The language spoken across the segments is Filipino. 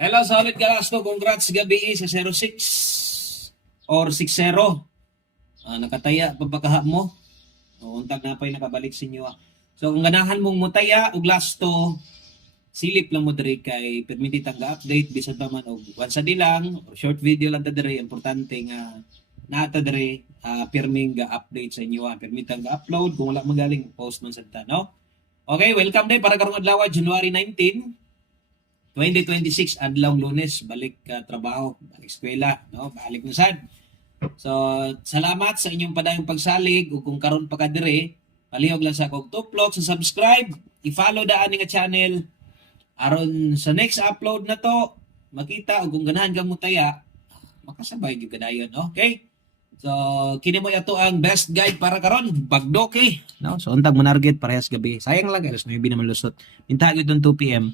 Hello, solid Galasto. Congrats gabi sa 06 or 60. Nakataya pagpakaha mo. Untag na pa'y nakabalik sa inyo. So kung ganahan mong mutaya og lasto, silip lang mo diri kay permiti tang ga-update bisan pa man og once a day lang or short video lang ta diri. Importante nga nata diri pirming ga-update sa inyo. Permitang ga-upload kung wala magaling post man sa ta, no? Okay, welcome day para karong adlaw January 19. 2026 adlaw Lunes, balik ka trabaho, balik eskwela, no? Balik na sad. So, salamat sa inyong padayong pagsalig ug kung karon pa ka dire, palihog lang sa kog tuplok, sa subscribe, i-follow daan nga channel aron sa next upload na to makita ug kung ganahan kang mutaya, makasabay gyud kadayon, okay? So, kini mo ato ang best guide para karon, bagdoki, no? So, untag manarget parehas gabi. Sayang lang guys, may naman lusot. Minta gyud 2 PM.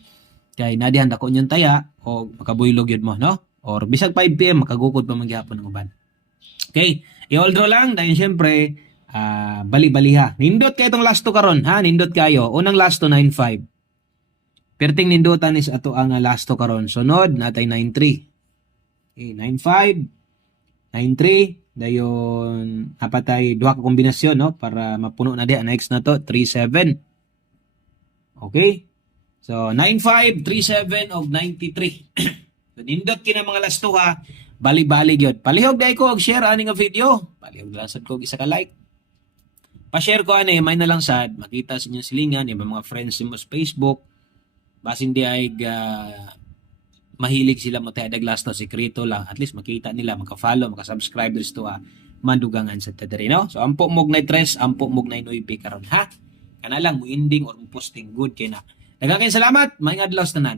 Kay nadihan dako nyong taya o makabuylog yun mo, no? Or bisag 5 PM makagukod pa magyapon ng uban. Okay, i-hold draw lang dahil syempre bali-baliha. Nindot kay itong last to karon, ha? Nindot kayo. Unang last to 9-5. Perting nindotan is ato ang last to karon. Sunod natay 9-3. Okay, 9-5, 9-3, dayon apatay duha ka kombinasyon, no? Para mapuno na di next na to 3-7. Okay? So, 95, 37, og 93. So, nindot kina mga lasto ha. Bali-bali yun. Palihog dahil ko og share ani nga video. Palihog lang sad ko isa ka like. Pa-share ko ani, may na lang sad. Makita sa inyong silingan, yung mga friends mo sa Facebook. Basin di ay mahilig sila mo tayo lasto, sekreto lang. At least makita nila, maka-follow, maka-subscribe dito ha. Mandugangan sa tadari, no? So, ampo mog na tres, ampo mog na inoy karon ha. Kana lang mo ending or mo posting good kay na. Daghang salamat, may adlaw tanan.